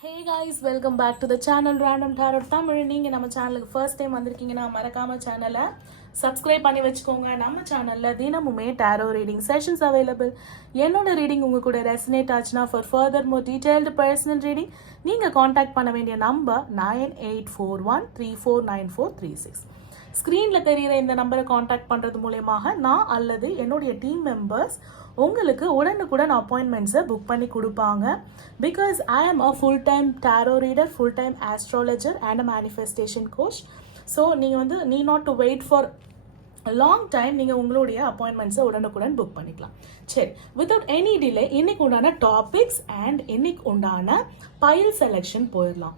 Hey guys, welcome back to the channel Random Tarot Tamil. நீங்க நம்ம சேனலுக்கு first time வந்திருக்கீங்கன்னா மறக்காம சேனலை சப்ஸ்கிரைப் பண்ணி வச்சுக்கோங்க. நம்ம சேனல்ல தினமுமே டாரோ ரீடிங் செஷன்ஸ் அவைலபிள். என்னோட ரீடிங் உங்க கூட ரெசனேட் ஆச்சுன்னா for further more detailed personal reading நீங்க காண்டாக்ட் பண்ண வேண்டிய நம்பர் 9841349436. ஸ்க்ரீனில் தெரிகிற இந்த நம்பரை காண்டாக்ட் பண்ணுறது மூலயமாக நான் அல்லது என்னுடைய டீம் மெம்பர்ஸ் உங்களுக்கு உடனுக்குடன் அப்பாயின்மெண்ட்ஸை புக் பண்ணி கொடுப்பாங்க. Because I am a full time tarot reader, full time astrologer and a manifestation coach. So நீங்கள் need not to wait for long time, நீங்கள் உங்களுடைய அப்பாயின்மெண்ட்ஸை உடனுக்குடன் புக் பண்ணிக்கலாம். சரி, வித்தவுட் எனி டிலே இன்னைக்கு உண்டான டாபிக்ஸ் அண்ட் இன்னைக்கு உண்டான பைல் செலெக்ஷன் போயிடலாம்.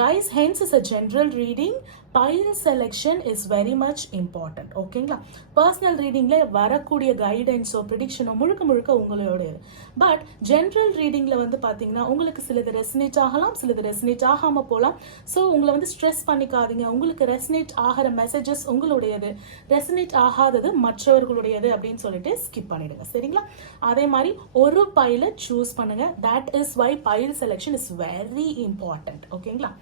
Guys, hence is a general reading. Pile selection is very much important. ஓகேங்களா? பர்சனல் ரீடிங்ல வரக்கூடிய கைடன்ஸோ ப்ரிடிக்ஷனோ முழுக்க உங்களோட. பட் ஜென்ரல் ரீடிங்ல பார்த்தீங்கன்னா உங்களுக்கு சிலது ரெசனேட் ஆகலாம், சிலது ரெசனேட் ஆகாமல் போகலாம். ஸோ உங்களை ஸ்ட்ரெஸ் பண்ணிக்காதீங்க. உங்களுக்கு ரெசனேட் ஆகிற மெசேஜஸ் உங்களுடையது, ரெசனேட் ஆகாதது மற்றவர்களுடையது அப்படின்னு சொல்லிட்டு ஸ்கிப் பண்ணிடுங்க. சரிங்களா? அதே மாதிரி ஒரு பைலை சூஸ் பண்ணுங்க. That is why pile selection is very important. ஓகேங்களா?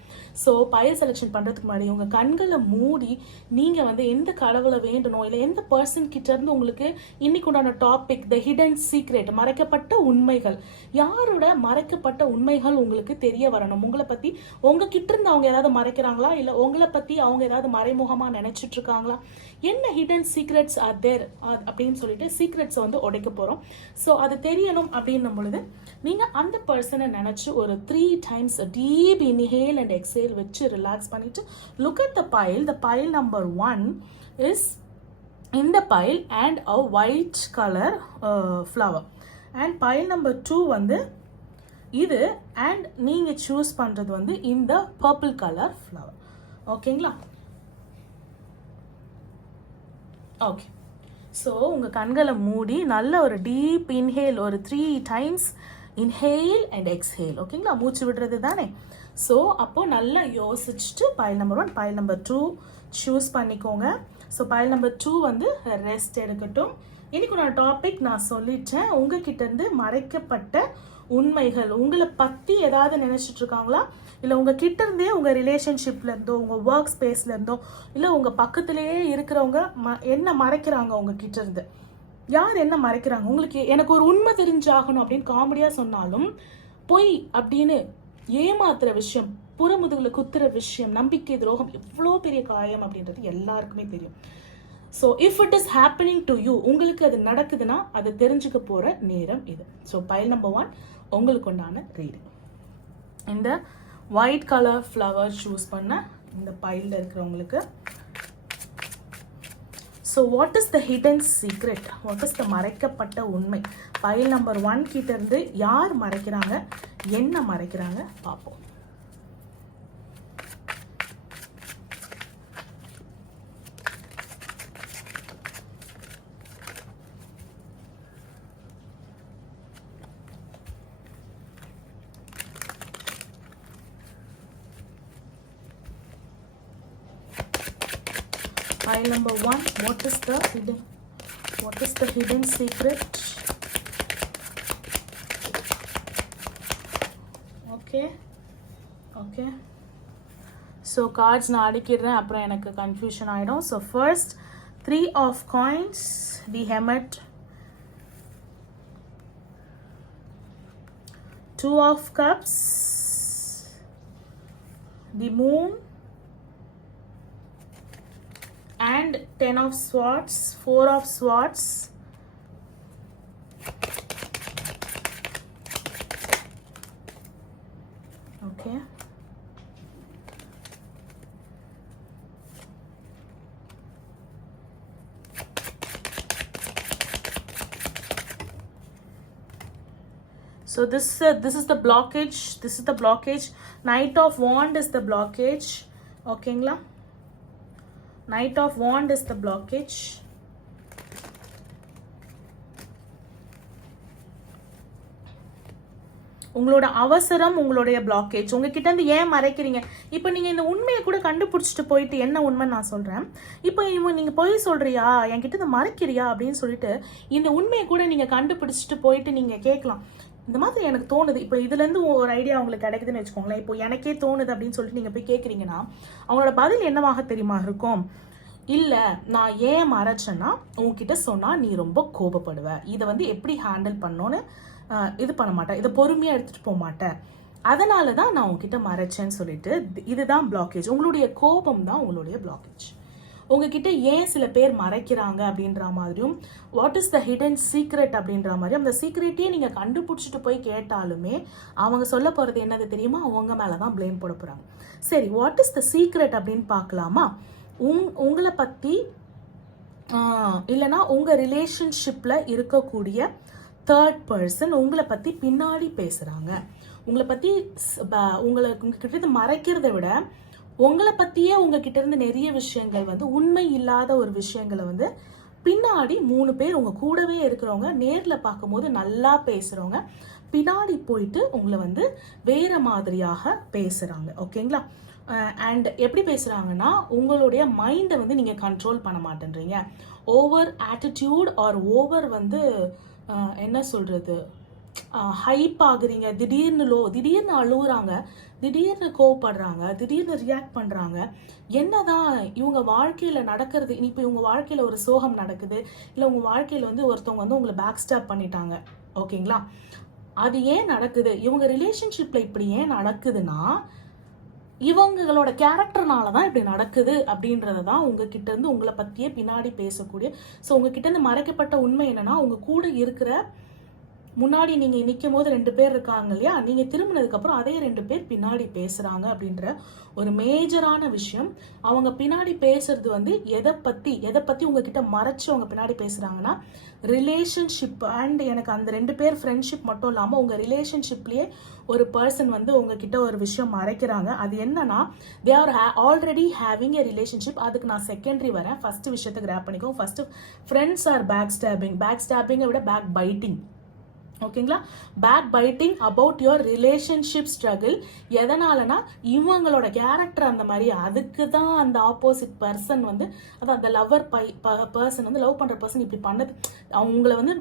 ஸோ பைல் செலெக்ஷன் பண்ணுறதுக்கு முன்னாடி உங்கள் கண்களை மூடி நீங்கள் எந்த கடவுளை வேண்டணும், இல்லை எந்த பர்சன் கிட்ட இருந்து உங்களுக்கு இன்னைக்கு உண்டான டாபிக் த ஹிடன் சீக்ரெட், மறைக்கப்பட்ட உண்மைகள், யாரோட மறைக்கப்பட்ட உண்மைகள் உங்களுக்கு தெரிய வரணும். உங்களை பற்றி உங்ககிட்ட இருந்து அவங்க ஏதாவது மறைக்கிறாங்களா, இல்லை உங்களை பற்றி அவங்க ஏதாவது மறைமுகமாக நினைச்சிட்டு இருக்காங்களா, என்ன ஹிடன் சீக்ரெட்ஸ் ஆர் தேர் அப்படின்னு சொல்லிட்டு சீக்ரெட்ஸை உடைக்க போகிறோம். ஸோ அது தெரியணும் அப்படின்னும் பொழுது நீங்கள் அந்த பர்சனை நினச்சி ஒரு 3 times deep inhale and exhale வச்சு ரிலாக்ஸ் பண்ணிட்டு look at the pile. The pile number 1 is in the pile and a white color flower. And pile number 2 இது and நீங்க choose பண்றது இந்த purple color flower. ஓகேங்களா? ஓகே. ஸோ உங்கள் கண்களை மூடி நல்ல ஒரு டீப் இன்ஹேல், ஒரு 3 times இன்ஹேல் அண்ட் எக்ஸ்ஹேல். ஓகேங்களா? மூச்சு விடுறது தானே. ஸோ அப்போது நல்லா யோசிச்சுட்டு pile number 1, pile number 2 choose பண்ணிக்கோங்க. ஸோ பைல் நம்பர் 2 ரெஸ்ட் எடுக்கட்டும். இன்னைக்கு நான் டாபிக் நான் சொல்லிட்டேன். உங்ககிட்ட இருந்து மறைக்கப்பட்ட உண்மைகள், உங்களை பற்றி ஏதாவது நினைச்சிட்டு இருக்காங்களா, இல்லை உங்கள் கிட்ட இருந்தே உங்கள் ரிலேஷன்ஷிப்ல இருந்தோ, உங்கள் ஒர்க் ஸ்பேஸ்ல இருந்தோ, இல்லை உங்கள் பக்கத்திலேயே இருக்கிறவங்க என்ன மறைக்கிறாங்க உங்ககிட்ட இருந்து, யார் என்ன மறைக்கிறாங்க உங்களுக்கு. எனக்கு ஒரு உண்மை தெரிஞ்சாகணும் அப்படின்னு காமெடியாக சொன்னாலும் பொய் அப்படின்னு ஏமாத்துற விஷயம், புறமுதுகுல குத்துற விஷயம், நம்பிக்கை துரோகம் எவ்வளோ பெரிய காயம் அப்படின்றது எல்லாருக்குமே தெரியும். So if it is happening to you, உங்களுக்கு அது நடக்குதுன்னா அது தெரிஞ்சுக்க போகிற நேரம் இது. ஸோ பைல் நம்பர் 1 உங்களுக்கு உண்டான ரீடிங். இந்த ஒயிட் கலர் ஃப்ளவர் சூஸ் பண்ண இந்த பைலில் இருக்கிறவங்களுக்கு so what is the hidden secret, what is the மறைக்கப்பட்ட உண்மை. பைல் நம்பர் 1 கிட்ட இருந்து யார் மறைக்கிறாங்க, என்ன மறைக்கிறாங்க பார்ப்போம். Pile number 1, what is the hidden secret? Okay. So cards நான் அடிக்கிறேன், அப்புறம் எனக்கு கன்ஃபியூஷன் ஆயிடும். So first 3 of coins, the hermit, 2 of cups, the moon, and 10 of swords, 4 of swords, okay. So this is the blockage. Knight of wand is the blockage. ஓகேங்களா? Knight of wand is the blockage. உங்களோட அவசரம், உங்களுடைய blockage, உங்ககிட்ட இருந்து ஏன் மறைக்கிறீங்க. இப்போ நீங்கள் இந்த உண்மையை கூட கண்டுபிடிச்சிட்டு போயிட்டு என்ன உண்மை நான் சொல்கிறேன். இப்போ நீங்கள் பொய் சொல்கிறியா, என்கிட்ட இருந்து மறைக்கிறியா அப்படின்னு சொல்லிட்டு இந்த உண்மையை கூட நீங்கள் கண்டுபிடிச்சிட்டு போயிட்டு நீங்கள் கேட்கலாம். இந்த மாதிரி எனக்கு தோணுது. இப்போ இதுலேருந்து ஒரு ஐடியா உங்களுக்கு கிடைக்குதுன்னு வச்சுக்கோங்களேன். இப்போ எனக்கே தோணுது அப்படின்னு சொல்லிட்டு நீங்கள் போய் கேட்குறீங்கன்னா அவங்களோட பதில் என்னவாக தெரியுமா இருக்கும்? இல்லை, நான் ஏன் மறைச்சேன்னா உங்ககிட்ட சொன்னால் நீ ரொம்ப கோபப்படுவ, இதை வந்து எப்படி ஹேண்டில் பண்ணோன்னு இது பண்ண மாட்டேன், இதை பொறுமையாக எடுத்துகிட்டு போக மாட்டேன், அதனால தான் நான் உங்ககிட்ட மறைச்சேன்னு சொல்லிட்டு இதுதான் பிளாக்கேஜ். உங்களுடைய கோபம் தான் உங்களுடைய பிளாக்கேஜ். உங்ககிட்ட ஏன் சில பேர் மறைக்கிறாங்க அப்படின்ற மாதிரியும் what is the hidden secret அப்படின்ற மாதிரியும் அந்த சீக்ரெட்டையே நீங்கள் கண்டுபிடிச்சிட்டு போய் கேட்டாலுமே அவங்க சொல்ல போகிறது என்னது தெரியுமா? அவங்க மேலே தான் ப்ளேம் போட போகிறாங்க. சரி, வாட் இஸ் த சீக்ரெட் அப்படின்னு பார்க்கலாமா? உங்களை பற்றி இல்லைனா உங்கள் ரிலேஷன்ஷிப்பில் இருக்கக்கூடிய தேர்ட் பர்சன் உங்களை பற்றி பின்னாடி பேசுகிறாங்க. உங்களை பற்றி உங்ககிட்ட மறைக்கிறத விட உங்களை பற்றியே உங்ககிட்ட இருந்து நிறைய விஷயங்கள் வந்து உண்மை இல்லாத ஒரு விஷயங்களை வந்து பின்னாடி 3 பேர் உங்கள் கூடவே இருக்கிறவங்க நேரில் பார்க்கும்போது நல்லா பேசுகிறவங்க பின்னாடி போயிட்டு உங்களை வந்து வேறு மாதிரியாக பேசுகிறாங்க. ஓகேங்களா? அண்ட் எப்படி பேசுகிறாங்கன்னா உங்களுடைய மைண்டை வந்து நீங்கள் கண்ட்ரோல் பண்ண மாட்டேன்றீங்க. ஓவர் ஆட்டிடியூட் ஆர் ஓவர் வந்து என்ன சொல்கிறது, ஹைப் ஆகுறீங்க. திடீர்னு அழுகுறாங்க, திடீர்னு கோவப்படுறாங்க, திடீர்னு ரியாக்ட் பண்ணுறாங்க. என்னதான் இவங்க வாழ்க்கையில் நடக்கிறது? இப்போ இவங்க வாழ்க்கையில் ஒரு சோகம் நடக்குது, இல்லை உங்கள் வாழ்க்கையில் வந்து ஒருத்தவங்க வந்து உங்களை பேக் ஸ்டாப் பண்ணிட்டாங்க. ஓகேங்களா? அது ஏன் நடக்குது? இவங்க ரிலேஷன்ஷிப்பில் இப்படி ஏன் நடக்குதுன்னா இவங்களோட கேரக்டர்னால தான் இப்படி நடக்குது அப்படின்றத தான் உங்ககிட்ட இருந்து உங்களை பற்றியே பின்னாடி பேசக்கூடிய. ஸோ உங்ககிட்ட இருந்து மறைக்கப்பட்ட உண்மை என்னன்னா உங்க கூட இருக்கிற முன்னாடி நீங்கள் நிற்கும் போது 2 பேர் இருக்காங்க இல்லையா, நீங்கள் திரும்பினதுக்கப்புறம் அதே 2 பேர் பின்னாடி பேசுகிறாங்க அப்படின்ற ஒரு மேஜரான விஷயம். அவங்க பின்னாடி பேசுறது வந்து எதை பற்றி உங்ககிட்ட மறைச்சு அவங்க பின்னாடி பேசுகிறாங்கன்னா ரிலேஷன்ஷிப். அண்ட் எனக்கு அந்த 2 பேர் ஃப்ரெண்ட்ஷிப் மட்டும் இல்லாமல் உங்கள் ரிலேஷன்ஷிப்லேயே ஒரு பர்சன் வந்து உங்ககிட்ட ஒரு விஷயம் மறைக்கிறாங்க. அது என்னன்னா they are already having a relationship. அதுக்கு நான் செகண்டரி வரேன். ஃபர்ஸ்ட் விஷயத்தை கிராப் பண்ணிக்கோ. ஃபர்ஸ்ட் ஃப்ரெண்ட்ஸ் ஆர் பேக் ஸ்டாபிங்கை விட பேக் பைட்டிங். ஓகேங்களா? Back biting about your relationship struggle. எதனாலனா இவங்களோட கேரக்டர் அந்த மாதிரி. அதுக்கு தான் அந்த ஆப்போசிட் பர்சன் வந்து அதான் அந்த லவ்வர் பர்சன் வந்து லவ் பண்ணுற பர்சன் இப்படி பண்ணது. அவங்கள வந்து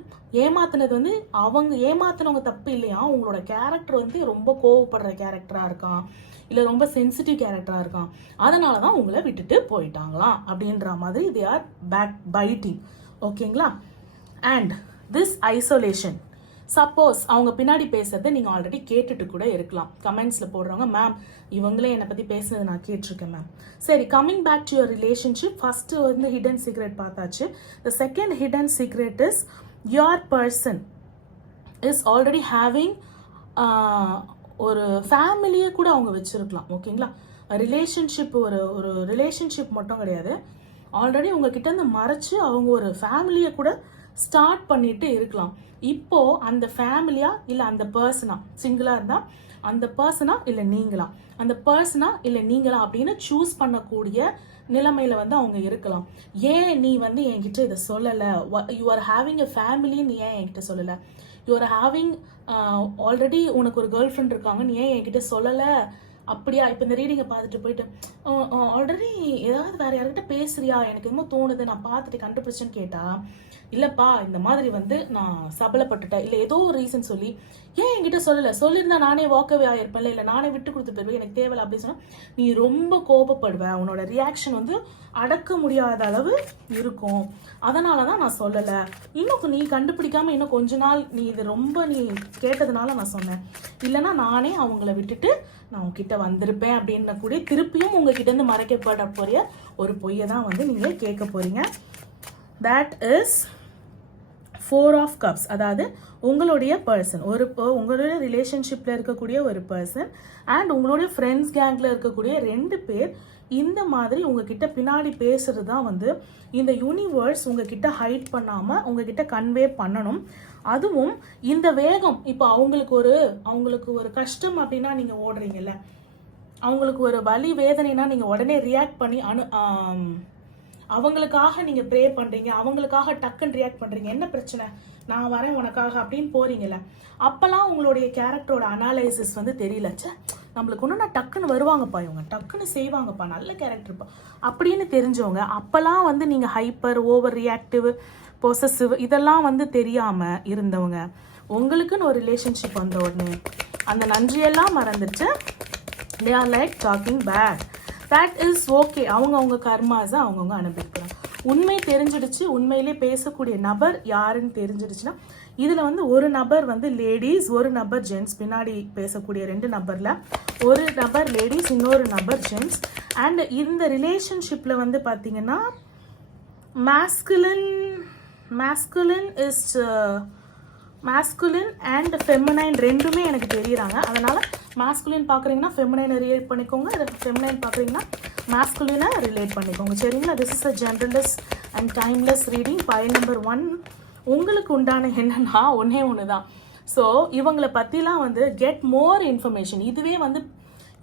ஏமாத்தினது வந்து அவங்க ஏமாத்தினவங்க தப்பு இல்லையா, அவங்களோட கேரக்டர் வந்து ரொம்ப கோவப்படுற கேரக்டராக இருக்கான், இல்லை ரொம்ப சென்சிட்டிவ் கேரக்டராக இருக்கான், அதனால தான் உங்களை விட்டுட்டு போயிட்டாங்களாம் அப்படின்ற மாதிரி தே ஆர் பேக் பைட்டிங். ஓகேங்களா? And this isolation. சப்போஸ் அவங்க பின்னாடி பேசுறதை நீங்கள் ஆல்ரெடி கேட்டுட்டு கூட இருக்கலாம். கமெண்ட்ஸில் போடுறவங்க, மேம் இவங்களே என்னை பற்றி பேசுனது நான் கேட்டிருக்கேன் மேம். சரி, coming back to your relationship. First வந்து ஹிடன் சீக்ரெட் பார்த்தாச்சு. The second hidden secret is your person is already having ஒரு ஃபேமிலியை கூட அவங்க வச்சுருக்கலாம். ஓகேங்களா? ரிலேஷன்ஷிப் ஒரு ரிலேஷன்ஷிப் மட்டும் கிடையாது, ஆல்ரெடி உங்ககிட்ட இருந்து மறைச்சு அவங்க ஒரு ஃபேமிலியை கூட ஸ்டார்ட் பண்ணிட்டு இருக்கலாம். இப்போ அந்த ஃபேமிலியா இல்லை அந்த பர்சனா, சிங்கிளா இருந்தா அந்த பர்சனா இல்லை நீங்களா, அந்த பர்சனா இல்லை நீங்களா அப்படின்னு சூஸ் பண்ணக்கூடிய நிலைமையில வந்து அவங்க இருக்கலாம். ஏன் நீ வந்து என்கிட்ட இதை சொல்லலை? யூ ஆர் ஹேவிங் எ ஃபேமிலின்னு ஏன் என்கிட்ட சொல்லலை? யூ ஆர் ஹேவிங் ஆல்ரெடி உனக்கு ஒரு கேர்ள் ஃப்ரெண்ட் இருக்காங்கன்னு ஏன் என்கிட்ட சொல்லலை? அப்படியா? இப்போ இந்த ரீடிங்கை பார்த்துட்டு போயிட்டு ஆல்ரெடி ஏதாவது வேற யார்கிட்ட பேசுறியா, எனக்கு என்னமோ தோணுது, நான் பார்த்துட்டு கண்டுபிடிச்சேன்னு கேட்டா, இல்லைப்பா இந்த மாதிரி வந்து நான் சபலப்பட்டுட்டேன், இல்லை ஏதோ ஒரு ரீசன் சொல்லி ஏன் என்கிட்ட சொல்லலை, சொல்லியிருந்தா நானே வாக்கவே ஆயிருப்பேன், இல்லை நானே விட்டு கொடுத்து போயிருவேன், எனக்கு தேவையில்லை அப்படின்னு சொன்னா நீ ரொம்ப கோபப்படுவேன். உன்னோட ரியாக்ஷன் வந்து அடக்க முடியாத அளவு இருக்கும். அதனால தான் நான் சொல்லலை. இன்னும் நீ கண்டுபிடிக்காம இன்னும் கொஞ்ச நாள் நீ இது ரொம்ப நீ கேட்டதுனால நான் சொன்னேன், இல்லைன்னா நானே அவங்கள விட்டுட்டு நான் உங்ககிட்ட வந்திருப்பேன் அப்படின்ற கூட திருப்பியும் உங்ககிட்ட இருந்து மறைக்கப்பட போறிய ஒரு பொய்யை தான் வந்து நீங்க கேட்க போறீங்க. That is 4 of Cups. அதாவது உங்களுடைய பர்சன் உங்களுடைய ரிலேஷன்ஷிப்ல இருக்கக்கூடிய ஒரு பர்சன் அண்ட் உங்களுடைய ஃப்ரெண்ட்ஸ் கேங்ல இருக்கக்கூடிய 2 பேர் இந்த மாதிரி உங்ககிட்ட பின்னாடி பேசுறது தான் வந்து இந்த யூனிவர்ஸ் உங்ககிட்ட ஹைட் பண்ணாம உங்ககிட்ட கன்வே பண்ணணும். அதுவும் இந்த வேகம். இப்போ அவங்களுக்கு ஒரு கஷ்டம் அப்படின்னா நீங்க ஓடுறீங்கல்ல, அவங்களுக்கு ஒரு வலி வேதனைனா நீங்க உடனே ரியாக்ட் பண்ணி அவங்களுக்காக நீங்க ப்ரே பண்றீங்க, அவங்களுக்காக டக்குன்னு ரியாக்ட் பண்றீங்க, என்ன பிரச்சனை நான் வரேன் உனக்காக அப்படின்னு போறீங்கல்ல, அப்பெல்லாம் உங்களுடைய கேரக்டரோட அனாலிசிஸ் வந்து தெரியலச்ச, நம்மளுக்கு ஒன்று டக்குன்னு வருவாங்கப்பா, இவங்க டக்குன்னு செய்வாங்கப்பா, நல்ல கேரக்டர்ப்பா அப்படின்னு தெரிஞ்சவங்க. அப்பெல்லாம் வந்து நீங்க ஹைப்பர், ஓவர் ரியாக்டிவ், பொசசிவ் இதெல்லாம் வந்து தெரியாம இருந்தவங்க. உங்களுக்குன்னு ஒரு ரிலேஷன்ஷிப் வந்த உடனே அந்த நன்றியெல்லாம் மறந்துட்டு they are like talking bad. that is okay. அவங்க கர்மாஸை அவங்கவுங்க அனுபவிக்கிறாங்க. உண்மை தெரிஞ்சிடுச்சு, உண்மையிலே பேசக்கூடிய நபர் யாருன்னு தெரிஞ்சிடுச்சுன்னா இதில் வந்து ஒரு நபர் வந்து லேடிஸ், ஒரு நபர் ஜென்ட்ஸ், பின்னாடி பேசக்கூடிய 2 நபரில் ஒரு நபர் லேடிஸ், இன்னொரு நபர் ஜென்ட்ஸ். அண்ட் இந்த ரிலேஷன்ஷிப்பில் வந்து பார்த்தீங்கன்னா masculine அண்ட் ஃபெமினைன் ரெண்டுமே எனக்கு தெரியுறாங்க. அதனால் masculine பார்க்குறீங்கன்னா ஃபெமினைனை ரிலேட் பண்ணிக்கோங்க, ஃபெமினைன் பார்க்குறீங்கன்னா masculine ரிலேட் பண்ணிக்கோங்க. சரிங்களா? This is a generalised and timeless reading. Pile number 1 உங்களுக்கு உண்டான என்னன்னா ஒன்று தான். ஸோ இவங்களை பற்றிலாம் வந்து கெட் மோர் இன்ஃபர்மேஷன்.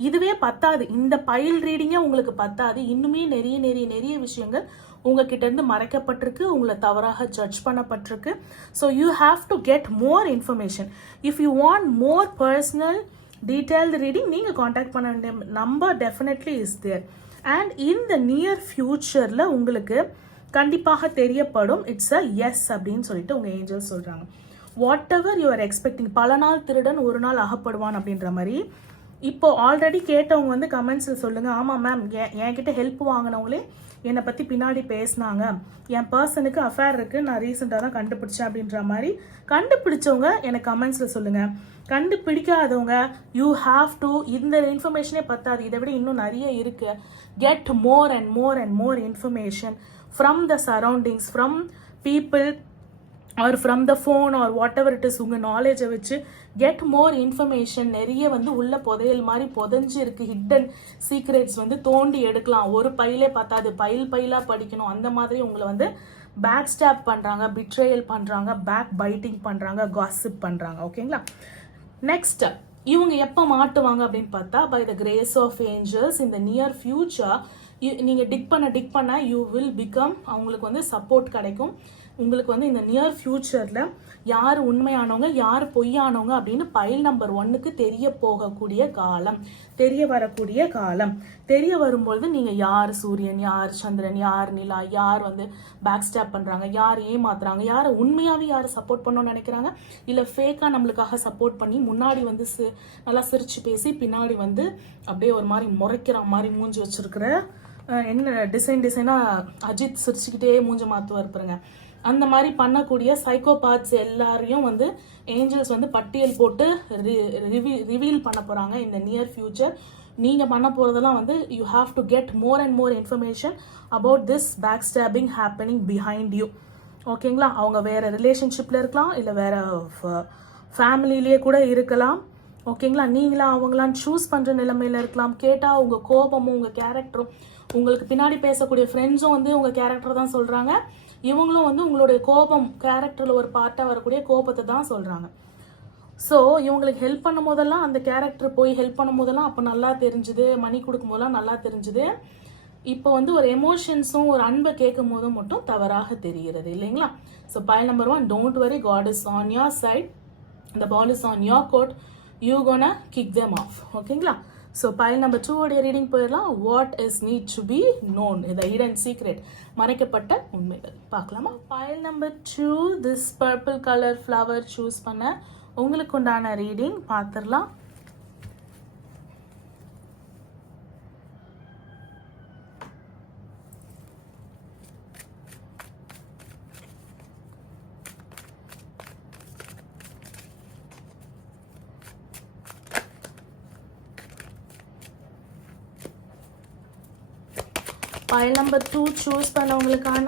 இதுவே பத்தாது, இந்த பைல் ரீடிங்கே உங்களுக்கு பத்தாது. இன்னுமே நிறைய விஷயங்கள் உங்ககிட்ட இருந்து மறைக்கப்பட்டிருக்கு, உங்களை தவறாக ஜட்ஜ் பண்ணப்பட்டிருக்கு. So you have to get more information. If you want more personal detailed reading நீங்கள் காண்டாக்ட் பண்ண வேண்டிய number definitely is there. And in the near ஃபியூச்சரில் உங்களுக்கு கண்டிப்பாக தெரியப்படும். இட்ஸ் அ எஸ் அப்படின்னு சொல்லிட்டு உங்கள் ஏஞ்சல்ஸ் சொல்கிறாங்க. What ever you are expecting, பல நாள் திருடன் ஒரு நாள் அகப்படுவான் அப்படின்ற மாதிரி இப்போ ஆல்ரெடி கேட்டவங்க வந்து கமெண்ட்ஸில் சொல்லுங்கள், ஆமாம் மேம் என்கிட்ட ஹெல்ப் வாங்கினவங்களே என்னை பற்றி பின்னாடி பேசினாங்க, என் பர்சனுக்கு அஃபேர் இருக்குது, நான் ரீசெண்டாக தான் கண்டுபிடிச்சேன் அப்படின்ற மாதிரி கண்டுபிடிச்சவங்க எனக்கு கமெண்ட்ஸில் சொல்லுங்கள். கண்டுபிடிக்காதவங்க யூ ஹாவ் டு, இந்த இன்ஃபர்மேஷனே பத்தாது, இதை விட இன்னும் நிறைய இருக்குது. Get more and more information from the surroundings, from people or from the phone or whatever it is. உங்கள் நாலேஜை வச்சு கெட் மோர் இன்ஃபர்மேஷன். நிறைய வந்து உள்ள புதையல் மாதிரி புதைஞ்சு இருக்கு, ஹிட்டன் சீக்ரெட்ஸ் வந்து தோண்டி எடுக்கலாம். ஒரு பையிலே பார்த்தாது, பைலாக படிக்கணும். அந்த மாதிரி உங்களை வந்து பேக் ஸ்டாப் பண்ணுறாங்க, பிட்ரேயல் பண்ணுறாங்க, பேக் பைட்டிங் பண்ணுறாங்க, காசிப் பண்ணுறாங்க. ஓகேங்களா? நெக்ஸ்ட் இவங்க எப்போ மாட்டுவாங்க அப்படின்னு பார்த்தா by the grace of angels இந்த நியர் ஃபியூச்சர். நீங்கள் டிக் பண்ண யூ வில் பிகம், அவங்களுக்கு வந்து சப்போர்ட் கிடைக்கும். உங்களுக்கு வந்து இந்த நியர் ஃபியூச்சரில் யார் உண்மையானவங்க யார் பொய்யானவங்க அப்படின்னு பைல் நம்பர் 1க்கு தெரிய போகக்கூடிய காலம், தெரிய வரக்கூடிய காலம். தெரிய வரும்பொழுது நீங்கள் யார் சூரியன், யார் சந்திரன், யார் நிலா, யார் வந்து பேக் ஸ்டாப் பண்ணுறாங்க, யார் ஏமாத்துறாங்க, யாரை உண்மையாகவே யார் சப்போர்ட் பண்ணணும்னு நினைக்கிறாங்க, இல்லை ஃபேக்காக நம்மளுக்காக சப்போர்ட் பண்ணி முன்னாடி வந்து நல்லா சிரிச்சு பேசி பின்னாடி வந்து அப்படியே ஒரு மாதிரி முறைக்கிற மாதிரி மூஞ்சி வச்சுருக்கிற, என்ன டிசைனாக அஜித் சிரிச்சுக்கிட்டே மூஞ்ச மாற்றுவார் பாருங்க, அந்த மாதிரி பண்ணக்கூடிய சைக்கோபாத்ஸ் எல்லாரையும் வந்து ஏஞ்சல்ஸ் வந்து பட்டியல் போட்டு ரிவீல் பண்ண போகிறாங்க இந்த நியர் ஃபியூச்சர். நீங்கள் பண்ண போகிறதெல்லாம் வந்து you have to get more and more information about this back stabbing happening behind you. ஓகேங்களா? அவங்க வேறு ரிலேஷன்ஷிப்பில் இருக்கலாம், இல்லை வேறு ஃபேமிலியிலேயே கூட இருக்கலாம். ஓகேங்களா? நீங்களா அவங்களாம் சூஸ் பண்ணுற நிலைமையில் இருக்கலாம். கேட்டால் உங்கள் கோபமும் உங்கள் கேரக்டரும், உங்களுக்கு பின்னாடி பேசக்கூடிய ஃப்ரெண்ட்ஸும் வந்து உங்கள் கேரக்டர் தான் சொல்கிறாங்க. இவங்களும் வந்து உங்களுடைய கோபம், கேரக்டரில் ஒரு பார்ட்டாக வரக்கூடிய கோபத்தை தான் சொல்கிறாங்க. ஸோ இவங்களுக்கு ஹெல்ப் பண்ணும் போதெல்லாம், அந்த கேரக்டர் போய் ஹெல்ப் பண்ணும் போதெல்லாம் அப்போ நல்லா தெரிஞ்சுது, மணி கொடுக்கும் போதெல்லாம் நல்லா தெரிஞ்சுது. இப்போ வந்து ஒரு எமோஷன்ஸும் ஒரு அன்பை கேட்கும் போதும் மட்டும் தவறாக தெரிகிறது இல்லைங்களா? So pile number 1, don't worry, God is on your side, the ball is on your court, you gonna kick them off. ஓகேங்களா? ஸோ பைல் நம்பர் 2 உடைய ரீடிங் போயிடலாம். What is need to be known, இந்த hidden secret, மறைக்கப்பட்ட உண்மைகள் பார்க்கலாமா? Pile number 2, this purple colour flower choose பண்ண உங்களுக்கு உண்டான ரீடிங் பார்த்துடலாம். Pile number 2 choose பண்ணவங்களுக்கான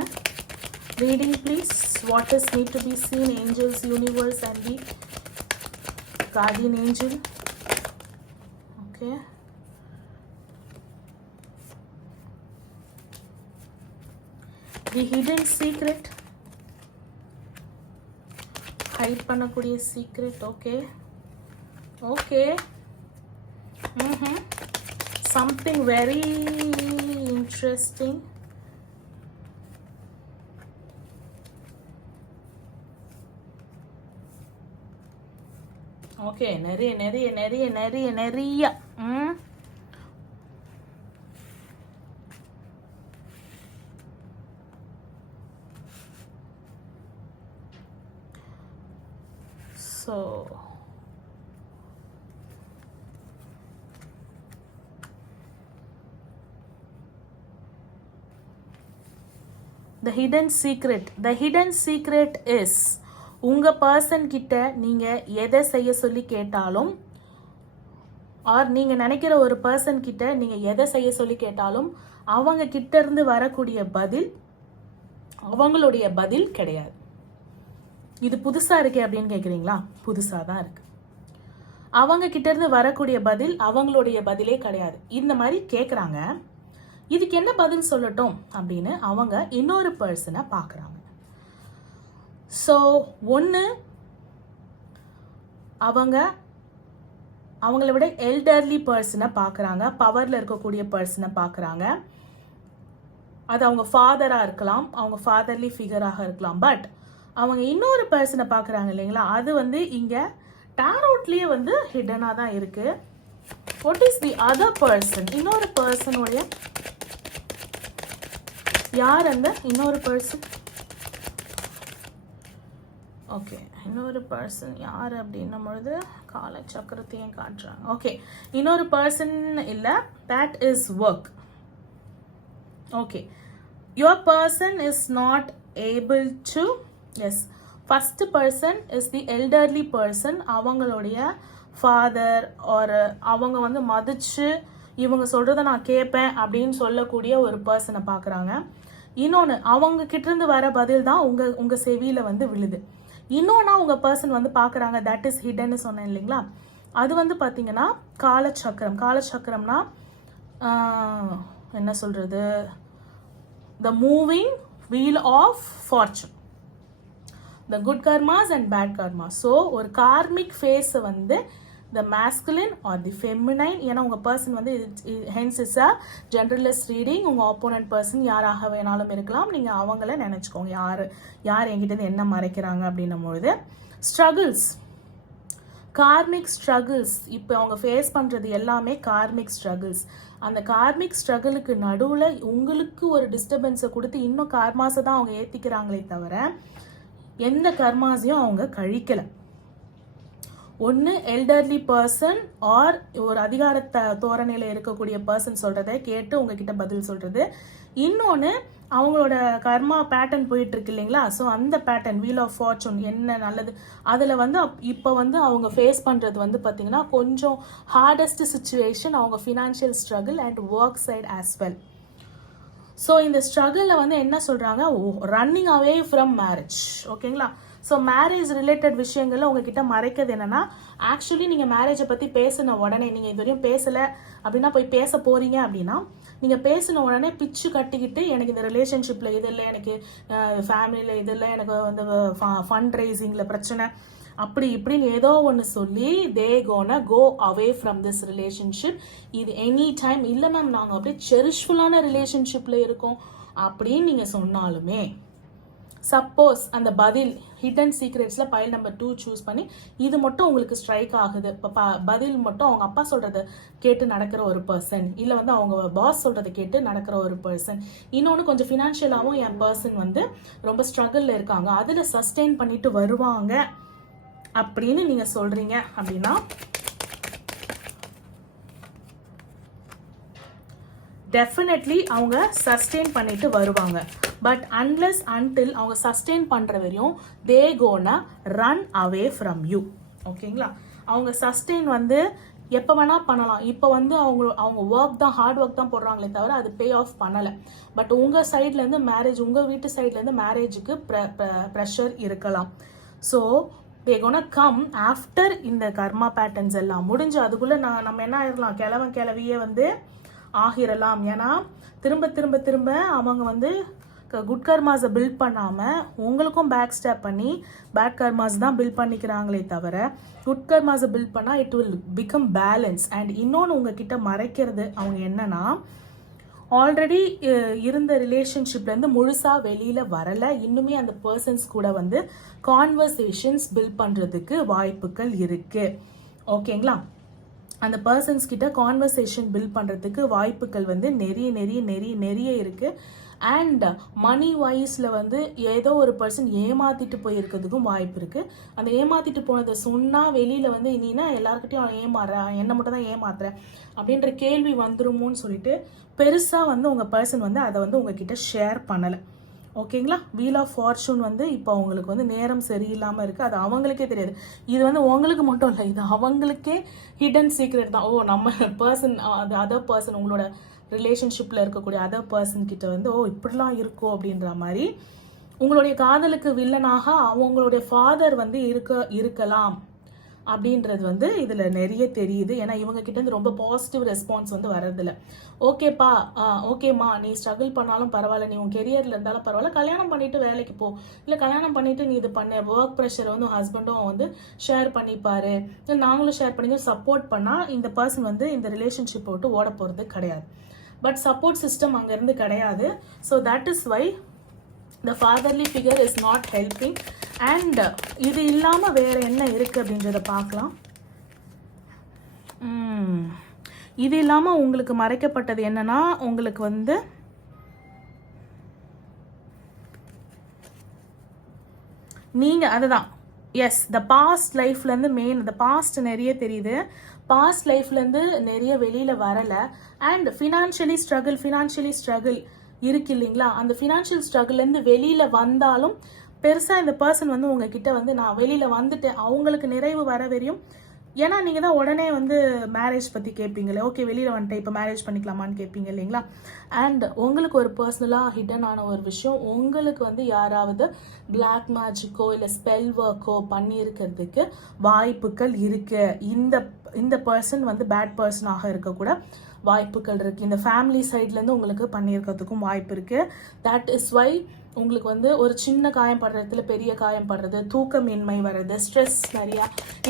reading please. What is need to be seen, angels, universe and the guardian angel. Okay. The hidden secret. Hide பண்ணக்கூடிய secret. Okay. Okay. Something very interesting. Okay, நிறைய so the hidden secret is உங்க person கிட்ட நீங்க எதை செய்ய சொல்லி கேட்டாலும் R நீங்க நினைக்கிற ஒரு பர்சன் கிட்ட நீங்க எதை செய்ய சொல்லி கேட்டாலும் அவங்க கிட்ட இருந்து வரக்கூடிய பதில் அவங்களுடைய பதில் கிடையாது. இது புதுசா இருக்கே அப்படின்னு கேக்குறீங்களா? புதுசா தான் இருக்கு. அவங்க கிட்ட இருந்து வரக்கூடிய பதில் அவங்களுடைய பதிலே கிடையாது. இந்த மாதிரி கேக்குறாங்க. இதுக்கு என்ன பதில் சொல்லட்டும் அப்படின்னு அவங்க இன்னொரு பர்சனை பார்க்குறாங்க. ஸோ ஒன்று, அவங்கள விட எல்டர்லி பர்சனை பார்க்குறாங்க, பவரில் இருக்கக்கூடிய பர்சனை பார்க்குறாங்க. அது அவங்க ஃபாதராக இருக்கலாம், அவங்க ஃபாதர்லி ஃபிகராக இருக்கலாம். பட் அவங்க இன்னொரு பர்சனை பார்க்குறாங்க இல்லைங்களா, அது வந்து இங்கே டாரோட்லேயே வந்து ஹிடனாக தான் இருக்குது. What is the other person? இன்னொரு பர்சனுடைய யார் அந்த இன்னொரு பர்சன்? ஓகே, இன்னொரு பர்சன் யார் அப்படின்னும் பொழுது கால சக்கரத்தையும் காட்டுறாங்க. ஓகே, இன்னொரு பர்சன் இல்லை, that is work. Okay, your person is not able to, yes, first person is the elderly person. அவங்களுடைய ஃபாதர் ஆர் அவங்க வந்து மதிச்சு இவங்க சொல்கிறத நான் கேட்பேன் அப்படின்னு சொல்லக்கூடிய ஒரு பர்சனை பார்க்குறாங்க. இன்னொன்று, அவங்க கிட்டேருந்து வர பதில் தான் உங்கள் செவியில் வந்து விழுது. இன்னொன்னா உங்கள் பர்சன் வந்து பார்க்குறாங்க, தட் இஸ் ஹிடன்னு சொன்னேன் இல்லைங்களா. அது வந்து பார்த்தீங்கன்னா காலச்சக்கரம். காலச்சக்கரம்னா என்ன சொல்கிறது, the moving wheel of fortune, the good karmas and bad karmas. So ஒரு கார்மிக் ஃபேஸை வந்து the masculine or the feminine, ஏன்னா உங்கள் பர்சன் வந்து hence is a generalist reading. உங்கள் opponent person யாராக வேணாலும் இருக்கலாம், நீங்கள் அவங்கள நினச்சிக்கோங்க யார் என்கிட்ட என்ன மறைக்கிறாங்க அப்படின்னும் பொழுது. ஸ்ட்ரகிள்ஸ், கார்மிக் ஸ்ட்ரகிள்ஸ், இப்போ அவங்க ஃபேஸ் பண்ணுறது எல்லாமே கார்மிக் ஸ்ட்ரகிள்ஸ். அந்த கார்மிக் ஸ்ட்ரகிளுக்கு நடுவில் உங்களுக்கு ஒரு டிஸ்டர்பன்ஸை கொடுத்து இன்னும் கர்மாஸை தான் அவங்க ஏற்றிக்கிறாங்களே தவிர எந்த கர்மாஸையும் அவங்க கழிக்கலை. ஒன்று எல்டர்லி பர்சன் ஆர் ஒரு அதிகார தோரணையில் இருக்கக்கூடிய பர்சன் சொல்கிறத கேட்டு உங்ககிட்ட பதில் சொல்கிறது. இன்னொன்று, அவங்களோட கர்மா பேட்டர்ன் போயிட்டு இருக்கு இல்லைங்களா. ஸோ அந்த பேட்டர்ன் வீல் ஆஃப் ஃபார்ச்சூன் என்ன நல்லது, அதில் வந்து இப்போ வந்து அவங்க ஃபேஸ் பண்ணுறது வந்து பார்த்திங்கன்னா கொஞ்சம் ஹார்டஸ்ட் சுச்சுவேஷன், அவங்க financial struggle and work side as well. So இந்த ஸ்ட்ரகிளில் வந்து என்ன சொல்கிறாங்க, ரன்னிங் அவே ஃப்ரம் மேரேஜ். ஓகேங்களா. ஸோ மேரேஜ் ரிலேட்டட் விஷயங்கள்ல உங்ககிட்ட மறைக்கிறது என்னன்னா, ஆக்சுவலி நீங்கள் மேரேஜை பற்றி பேசின உடனே, நீங்கள் இது வரையும் பேசலை அப்படின்னா போய் பேச போறீங்க அப்படின்னா, நீங்கள் பேசின உடனே பிச்சு கட்டிக்கிட்டு எனக்கு இந்த ரிலேஷன்ஷிப்பில் இது இல்லை, எனக்கு ஃபேமிலியில் இது இல்லை, எனக்கு வந்து ஃபண்ட் ரைசிங்கில் பிரச்சனை, அப்படி இப்படின்னு ஏதோ ஒன்று சொல்லி they gonna go away from this relationship. இது எனி டைம் இல்லை மேம் நாங்கள் அப்படியே செரிஷ்ஃபுல்லான ரிலேஷன்ஷிப்பில் இருக்கோம் அப்படின்னு நீங்கள் சொன்னாலுமே, சப்போஸ் அந்த பதில் ஹிடன் சீக்ரெட்ஸில் பைல் நம்பர் 2 சூஸ் பண்ணி இது மட்டும் உங்களுக்கு ஸ்ட்ரைக் ஆகுது, இப்போ பதில் மட்டும் அவங்க அப்பா சொல்கிறத கேட்டு நடக்கிற ஒரு பர்சன், இல்லை வந்து அவங்க பாஸ் சொல்கிறத கேட்டு நடக்கிற ஒரு பர்சன், இன்னொன்று கொஞ்சம் ஃபினான்ஷியலாகவும் என் பர்சன் வந்து ரொம்ப ஸ்ட்ரகிளில் இருக்காங்க, அதில் சஸ்டெயின் பண்ணிட்டு வருவாங்க அப்படின்னு நீங்கள் சொல்கிறீங்க அப்படின்னா, டெஃபினெட்லி அவங்க சஸ்டெயின் பண்ணிட்டு வருவாங்க. பட் அன்லெஸ் அன்டில் அவங்க சஸ்டெயின் பண்ணுற வரையும் they gonna run away from you. ஓகேங்களா. அவங்க சஸ்டெயின் வந்து எப்போ வேணால் பண்ணலாம். இப்போ வந்து அவங்க ஒர்க் தான், ஹார்ட் ஒர்க் தான் போடுறாங்களே தவிர அது பே ஆஃப் பண்ணலை. பட் உங்கள் சைட்லேருந்து மேரேஜ், உங்கள் வீட்டு சைட்லேருந்து மேரேஜுக்கு ப்ரெஷர் இருக்கலாம். So they gonna come after இந்த கர்மா பேட்டர்ன்ஸ் எல்லாம் முடிஞ்சு அதுக்குள்ளே நம்ம என்ன ஆயிடலாம், கிழவியே வந்து ஆகிரலாம். ஏன்னா திரும்ப திரும்ப திரும்ப அவங்க வந்து குட் கர்மாஸை பில்ட் பண்ணாமல் உங்களுக்கும் பேக் ஸ்டெப் பண்ணி பேட் கர்மாஸ் தான் பில்ட் பண்ணிக்கிறாங்களே தவிர குட் கர்மாஸை பில்ட் பண்ணால் it will become balance. And இன்னொன்று உங்ககிட்ட மறைக்கிறது அவங்க என்னன்னா, ஆல்ரெடி இருந்த ரிலேஷன்ஷிப்லேருந்து முழுசாக வெளியில் வரலை, இன்னுமே அந்த பர்சன்ஸ் கூட வந்து கான்வர்சேஷன்ஸ் பில்ட் பண்ணுறதுக்கு வாய்ப்புகள் இருக்குது. ஓகேங்களா. அந்த பர்சன்ஸ் கிட்ட கான்வர்சேஷன் பில்ட் பண்ணுறதுக்கு வாய்ப்புகள் வந்து நிறைய இருக்குது. அண்ட் மணி வைஸில் வந்து ஏதோ ஒரு பர்சன் ஏமாற்றிட்டு போயிருக்கிறதுக்கும் வாய்ப்பு இருக்குது. அந்த ஏமாற்றிட்டு போனதை சொன்னால் வெளியில் வந்து நீனா எல்லாருக்கிட்டையும் ஏமாறுற, என்னை மட்டும் தான் ஏமாத்துற அப்படின்ற கேள்வி வந்துருமோன்னு சொல்லிட்டு பெருசாக வந்து உங்கள் பர்சன் வந்து அதை வந்து உங்ககிட்ட ஷேர் பண்ணலை. ஓகேங்களா. வீல் ஆஃப் ஃபார்ச்சூன் வந்து இப்போ அவங்களுக்கு வந்து நேரம் சரியில்லாமல் இருக்குது. அது அவங்களுக்கே தெரியாது. இது வந்து உங்களுக்கு மட்டும் இல்லை, இது அவங்களுக்கே ஹிடன் சீக்ரெட் தான். நம்ம பர்சன், அது அதர் பர்சன், உங்களோட ரிலேஷன்ஷிப்பில் இருக்கக்கூடிய அதர் பர்சன் கிட்ட வந்து இப்படிலாம் இருக்கும் அப்படின்ற மாதிரி உங்களுடைய காதலுக்கு வில்லனாக அவங்களுடைய ஃபாதர் வந்து இருக்கலாம் அப்படின்றது வந்து இதில் நிறைய தெரியுது. ஏன்னா இவங்க கிட்டேருந்து ரொம்ப பாசிட்டிவ் ரெஸ்பான்ஸ் வந்து வர்றதில்ல. ஓகேப்பா, ஓகேம்மா, நீ ஸ்ட்ரகிள் பண்ணாலும் பரவாயில்ல, நீ உன் கெரியரில் இருந்தாலும் பரவாயில்ல, கல்யாணம் பண்ணிட்டு வேலைக்கு போ, இல்லை கல்யாணம் பண்ணிட்டு நீ இது பண்ண, ஒர்க் ப்ரெஷரை வந்து ஹஸ்பண்டும் வந்து ஷேர் பண்ணிப்பாரு, இல்லை நாங்களும் ஷேர் பண்ணி சப்போர்ட் பண்ணால் இந்த பர்சன் வந்து இந்த ரிலேஷன்ஷிப் விட்டு ஓட போகிறது கிடையாது. பட் சப்போர்ட் சிஸ்டம் அங்கேருந்து கிடையாது. So that is why the fatherly figure is not helping. and இது இல்லாமல் வேறு என்ன இருக்குது அப்படின்றத பார்க்கலாம். இது இல்லாமல் உங்களுக்கு மறைக்கப்பட்டது என்னன்னா, உங்களுக்கு வந்து நீங்கள் அதுதான் எஸ் த பாஸ்ட் லைஃப்லேருந்து இந்த பாஸ்ட் நிறைய தெரியுது. பாஸ்ட் லைஃப்லேருந்து நிறைய வெளியில் வரலை. அண்ட் ஃபினான்ஷியலி ஸ்ட்ரகிள் இருக்கு இல்லைங்களா. அந்த ஃபினான்ஷியல் ஸ்ட்ரகிள்லேருந்து வெளியில் வந்தாலும் பெருசாக இந்த பர்சன் வந்து உங்ககிட்ட வந்து நான் வெளியில் வந்துட்டேன், அவங்களுக்கு நிறைவு வர வரையும். ஏன்னா நீங்கள் தான் உடனே வந்து மேரேஜ் பற்றி கேட்பீங்களே, ஓகே வெளியில் வந்துட்டேன் இப்போ மேரேஜ் பண்ணிக்கலாமான்னு கேட்பீங்க இல்லைங்களா. அண்ட் உங்களுக்கு ஒரு பர்சனலாக ஹிடனான ஒரு விஷயம், உங்களுக்கு வந்து யாராவது பிளாக் மேஜிக்கோ இல்லை ஸ்பெல் ஒர்க்கோ பண்ணியிருக்கிறதுக்கு வாய்ப்புகள் இருக்குது. இந்த பர்சன் வந்து பேட் பர்சனாக இருக்கக்கூட வாய்ப்புகள் இருக்குது. இந்த ஃபேமிலி சைட்லேருந்து உங்களுக்கு பண்ணியிருக்கிறதுக்கும் வாய்ப்பு இருக்குது. தட் இஸ் வை உங்களுக்கு வந்து ஒரு சின்ன காயம் படுற இடத்துல பெரிய காயம் படுறது, தூக்கமின்மை வர்றது, ஸ்ட்ரெஸ் நிறையா,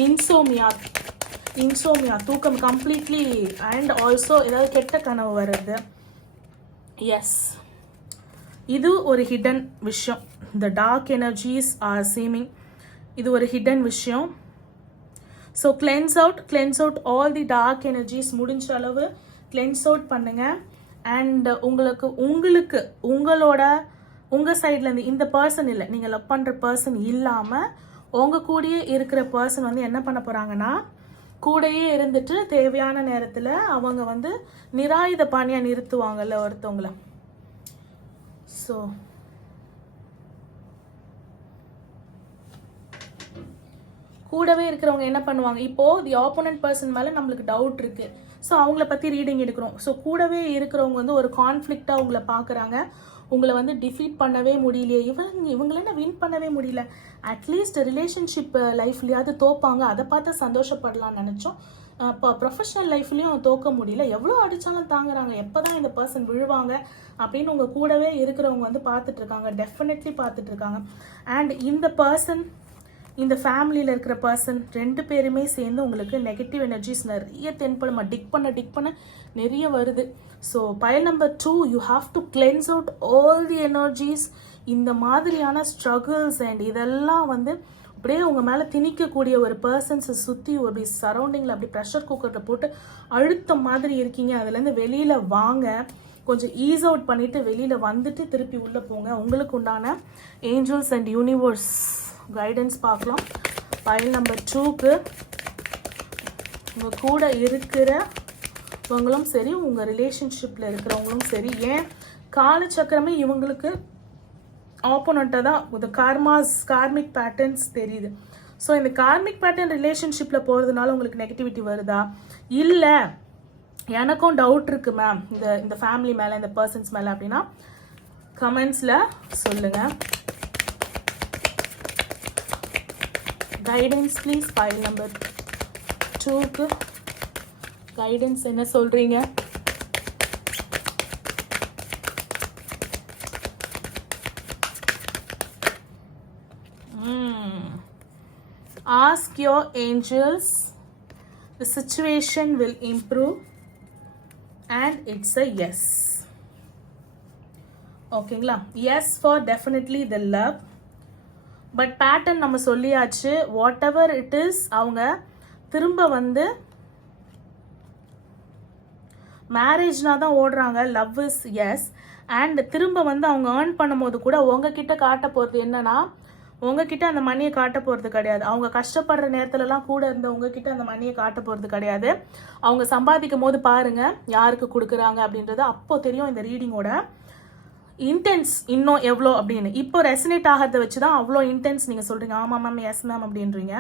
இன்சோமியா தூக்கம் கம்ப்ளீட்லி, அண்ட் ஆல்சோ ஏதாவது கெட்ட கனவு வர்றது. எஸ், இது ஒரு ஹிடன் விஷயம். The dark energies are seeming, இது ஒரு ஹிடன் விஷயம். So cleanse out all the dark energies. முடிஞ்ச அளவு கிளென்ஸ் அவுட் பண்ணுங்க. அண்ட் உங்கள் சைட்லேருந்து இந்த பர்சன் இல்லை, நீங்கள் லவ் பண்ணுற பர்சன் இல்லாமல் உங்கள் கூடயே இருக்கிற பர்சன் வந்து என்ன பண்ண போகிறாங்கன்னா, கூடயே இருந்துட்டு தேவையான நேரத்தில் அவங்க வந்து நிராயுத பாணியாக நிறுத்துவாங்கல்ல ஒருத்தவங்களை. ஸோ கூடவே இருக்கிறவங்க என்ன பண்ணுவாங்க, இப்போது தி ஆப்போனன்ட் பர்சன் மேலே நம்மளுக்கு டவுட் இருக்குது, ஸோ அவங்கள பற்றி ரீடிங் எடுக்கிறோம். ஸோ கூடவே இருக்கிறவங்க வந்து ஒரு கான்ஃப்ளிக்டாக உங்களை பார்க்குறாங்க, உங்களை வந்து டிஃபீட் பண்ணவே முடியலையே, இவங்களை என்ன வின் பண்ணவே முடியல, அட்லீஸ்ட் ரிலேஷன்ஷிப் லைஃப்லையாவது தோப்பாங்க, அதை பார்த்து சந்தோஷப்படலாம்னு நினச்சோம். இப்போ ப்ரொஃபஷனல் லைஃப்லேயும் தோக்க முடியல, எவ்வளோ அடித்தாலும் தாங்குறாங்க, எப்போ தான் இந்த பர்சன் விழுவாங்க அப்படின்னு உங்கள் கூடவே இருக்கிறவங்க வந்து பார்த்துட்ருக்காங்க, டெஃபினெட்லி பார்த்துட்ருக்காங்க. அண்ட் இந்த பர்சன், இந்த ஃபேமிலியில் இருக்கிற பர்சன் ரெண்டு பேருமே சேர்ந்து உங்களுக்கு நெகட்டிவ் எனர்ஜிஸ் நிறைய தென்படுமா, டிக் பண்ண நிறைய வருது. So pile number 2, you have to cleanse out all the energies. இந்த மாதிரியான ஸ்ட்ரகிள்ஸ் அண்ட் இதெல்லாம் வந்து அப்படியே உங்கள் மேலே திணிக்கக்கூடிய ஒரு பர்சன்ஸை சுற்றி ஒரு சரௌண்டிங்கில் அப்படி ப்ரெஷர் குக்கரில் போட்டு அழுத்த மாதிரி இருக்கீங்க. அதுலேருந்து வெளியில் வாங்க, கொஞ்சம் ஈஸ் அவுட் பண்ணிவிட்டு வெளியில் வந்துட்டு திருப்பி உள்ளே போங்க. உங்களுக்கு உண்டான ஏஞ்சல்ஸ் அண்ட் யூனிவர்ஸ் கைடன்ஸ் பார்க்கலாம். பைல் நம்பர் 2க்கு உங்கள் கூட இருக்கிறவங்களும் சரி, உங்கள் ரிலேஷன்ஷிப்பில் இருக்கிறவங்களும் சரி, ஏன் காலச்சக்கரமே இவங்களுக்கு ஆப்போனண்ட்டாக தான் இந்த கார்மிக் பேட்டர்ன்ஸ் தெரியுது. ஸோ இந்த கார்மிக் பேட்டர்ன் ரிலேஷன்ஷிப்பில் போகிறதுனால உங்களுக்கு நெகட்டிவிட்டி வருதா, இல்லை எனக்கும் டவுட் இருக்குது மேம் இந்த ஃபேமிலி மேலே, இந்த பர்சன்ஸ் மேலே அப்படின்னா கமெண்ட்ஸில் சொல்லுங்கள். Guidance please. ஃபைல் நம்பர் 2க்கு கைடன்ஸ் என்ன சொல்கிறீங்க? Ask your angels, the situation will improve and it's a yes. ஓகேங்களா? Yes for definitely the love. But pattern நம்ம சொல்லியாச்சு, வாட் எவர் இட் இஸ், அவங்க திரும்ப வந்து மேரேஜ்னா தான் ஓடுறாங்க. லவ் இஸ் எஸ், அண்ட் திரும்ப வந்து அவங்க ஏர்ன் பண்ணும்போது கூட உங்ககிட்ட காட்ட போகிறது என்னன்னா, உங்ககிட்ட அந்த மணியை காட்ட போகிறது கிடையாது. அவங்க கஷ்டப்படுற நேரத்துலலாம் கூட இருந்த உங்ககிட்ட அந்த மணியை காட்ட போகிறது கிடையாது. அவங்க சம்பாதிக்கும் போது பாருங்கள் யாருக்கு கொடுக்குறாங்க அப்படின்றது அப்போ தெரியும் இந்த ரீடிங்கோட இன்டென்ஸ் இன்னும் எவ்வளோ அப்படின்னு. இப்போ ரெசனேட் ஆகிறத வச்சு தான் அவ்வளோ இன்டென்ஸ் நீங்கள் சொல்கிறீங்க. ஆமாம் மேம், எஸ் மேம் அப்படின்றீங்க.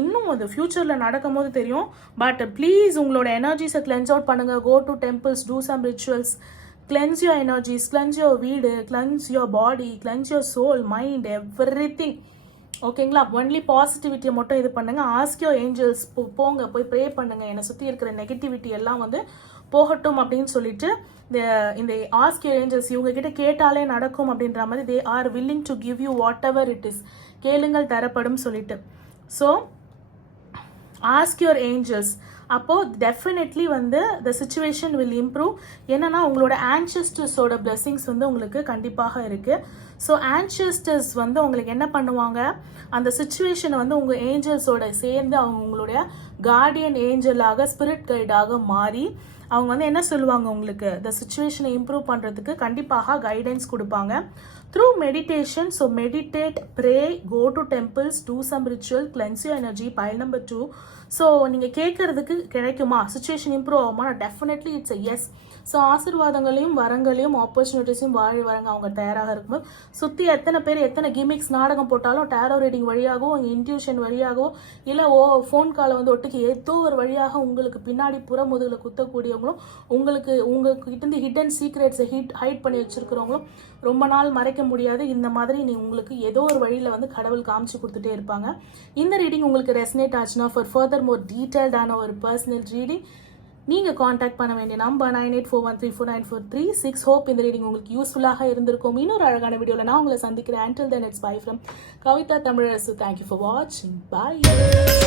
இன்னும் அது ஃப்யூச்சரில் நடக்கும் போது தெரியும். பட் ப்ளீஸ் உங்களோட எனர்ஜிஸை கிளென்ஸ் அவுட் பண்ணுங்கள். Go to temples, do some rituals, cleanse your energies, cleanse your வீடு, cleanse your body, cleanse your soul, mind, everything. ஓகேங்களா? ஒன்லி பாசிட்டிவிட்டியை மட்டும் இது பண்ணுங்கள். ஆஸ்க் யோர் ஏஞ்சல்ஸ், போங்க போய் ப்ரே பண்ணுங்கள். என்னை சுற்றி இருக்கிற நெகட்டிவிட்டி எல்லாம் வந்து போகட்டும் அப்படின்னு சொல்லிட்டு இந்த ஆஸ்க் யோர் ஏஞ்சல்ஸ் இவங்க கிட்ட கேட்டாலே நடக்கும் அப்படின்ற மாதிரி they are willing to give you whatever it is. கேளுங்கள் தரப்படும் சொல்லிட்டு. So ask your angels. அப்போது டெஃபினெட்லி வந்து த சிச்சுவேஷன் வில் இம்ப்ரூவ். என்னன்னா உங்களோட ஆன்செஸ்டர்ஸோட பிளெஸிங்ஸ் வந்து உங்களுக்கு கண்டிப்பாக இருக்குது. ஸோ ஆன்செஸ்டர்ஸ் வந்து உங்களுக்கு என்ன பண்ணுவாங்க, அந்த சுச்சுவேஷனை வந்து உங்கள் ஏஞ்சல்ஸோட சேர்ந்து அவங்க உங்களுடைய கார்டியன் ஏஞ்சலாக, ஸ்பிரிட் கைடாக மாறி அவங்க வந்து என்ன சொல்லுவாங்க, உங்களுக்கு த சுச்சுவேஷனை இம்ப்ரூவ் பண்ணுறதுக்கு கண்டிப்பாக கைடன்ஸ் கொடுப்பாங்க through meditation. So meditate, pray, go to temples, do some ritual, cleanse your energy. Pile number 2. So நீங்கள் கேட்குறதுக்கு கிடைக்குமா, சுச்சுவேஷன் இம்ப்ரூவ் ஆகுமா? Definitely it's a yes. So ஆசீர்வாதங்களையும் வரங்களையும் ஆப்பர்ச்சுனிட்டிஸையும் வாழி வரங்க அவங்க தயாராக இருக்கும்போது சுற்றி எத்தனை பேர் எத்தனை கிமிக்ஸ் நாடகம் போட்டாலும் டேரோ ரீடிங் வழியாகவோ உங்கள் இன்ட்யூஷன் வழியாகவோ இல்லை ஃபோன் காலை வந்து ஒட்டுக்கு ஏதோ ஒரு வழியாக உங்களுக்கு பின்னாடி புறமுதுகில் குத்தக்கூடியவங்களும் உங்ககிட்ட இருந்து ஹிடன் சீக்ரெட்ஸை ஹைட் பண்ணி வச்சிருக்கிறவங்களும் ரொம்ப நாள் மறைக்க முடியாது. இந்த மாதிரி உங்களுக்கு ஏதோ ஒரு வழியில் வந்து கடவுள் காமிச்சு கொடுத்துட்டே இருப்பாங்க. இந்த ரீடிங் உங்களுக்கு ரெசனேட் ஆச்சுன்னா ஃபார் ஃபர்தர் மோர் டீட்டெயில்டான ஒரு பர்சனல் ரீடிங் நீங்கள் காண்டாக்ட் பண்ண வேண்டிய நம்பர் 9841349436. ஹோப் இந்த ரீடிங் உங்களுக்கு யூஸ்ஃபுல்லாக இருந்திருக்கும். இன்னொரு அழகான வீடியோவில் நான் உங்களை சந்திக்கிறேன். Until then, it's bye from Kavita Tamarasu. Thank you for watching. Bye.